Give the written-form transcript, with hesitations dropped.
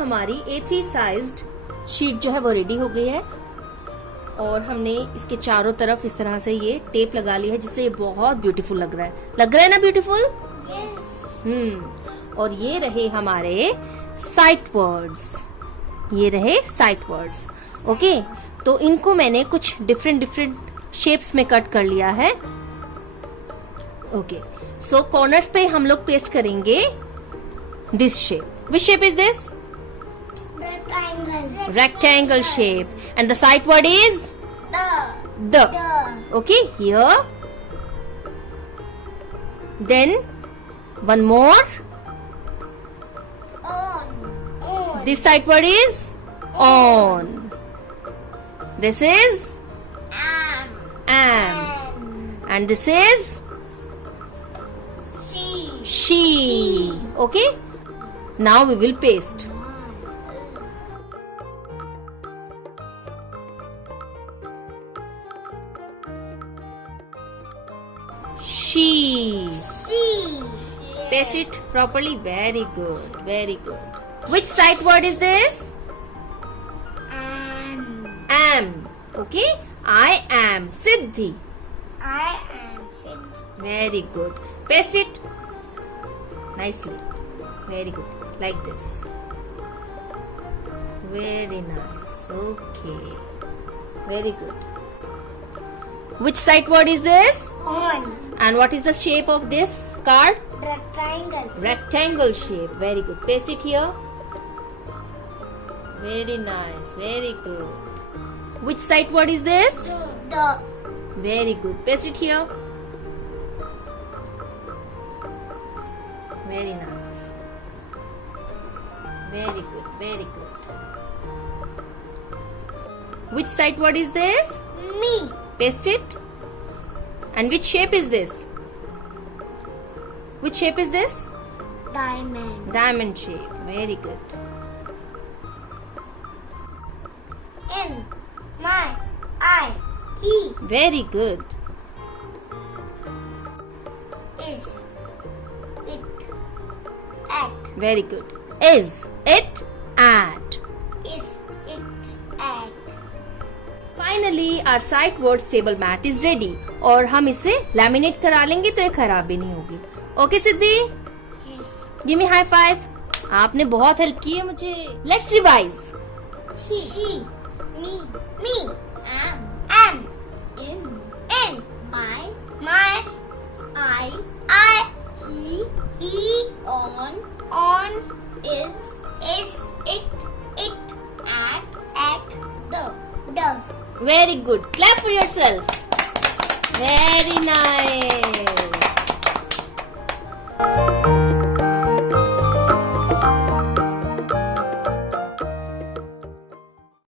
हमारी A3 sized sheet जो है वो रेडी हो गई है और हमने इसके चारों तरफ इस तरह से ये टेप लगा ली है जिससे ये बहुत ब्यूटीफुल लग रहा है ना ब्यूटीफुल? yes. और ये रहे हमारे साइट वर्ड्स, ये रहे साइट वर्ड्स। ओके, तो इनको मैंने कुछ डिफरेंट शेप्स में कट कर लिया है। ओके, सो कॉर्नर्स पे हम लोग पेस्ट करेंगे this shape. Which shape is this? Rectangle shape. And the sight word is the. Okay, here. Then one more. On. This sight word is on. This is am. And this is she. Okay, now we will paste. She. Paste it properly. Very good. Very good. Which sight word is this? Am. Okay. I am Siddhi. I am Siddhi. Very good. Paste it nicely. Very good. Like this. Very nice. Okay. Very good. Which sight word is this? On. And what is the shape of this card? Rectangle. Rectangle shape. Very good. Paste it here. Very nice. Very good. Which sight word is this? The. Very good. Paste it here. Very nice. Very good. Very good. Which sight word is this? Me. Paste it. And which shape is this? Which shape is this? Diamond. Diamond shape. Very good. In my eye. He Very good. is it at. Very good. Is it at? Is it at. Finally our sight words table mat is ready और हम इसे laminate करा लेंगे तो ये खराब भी नहीं होगी। ओके सिद्धि, गिव मी हाई फाइव। आपने बहुत हेल्प की है मुझे। Let's revise. She. Me. Am. In. My. I. He. On. Is. It. At. The. Very good. Clap for yourself. Very nice.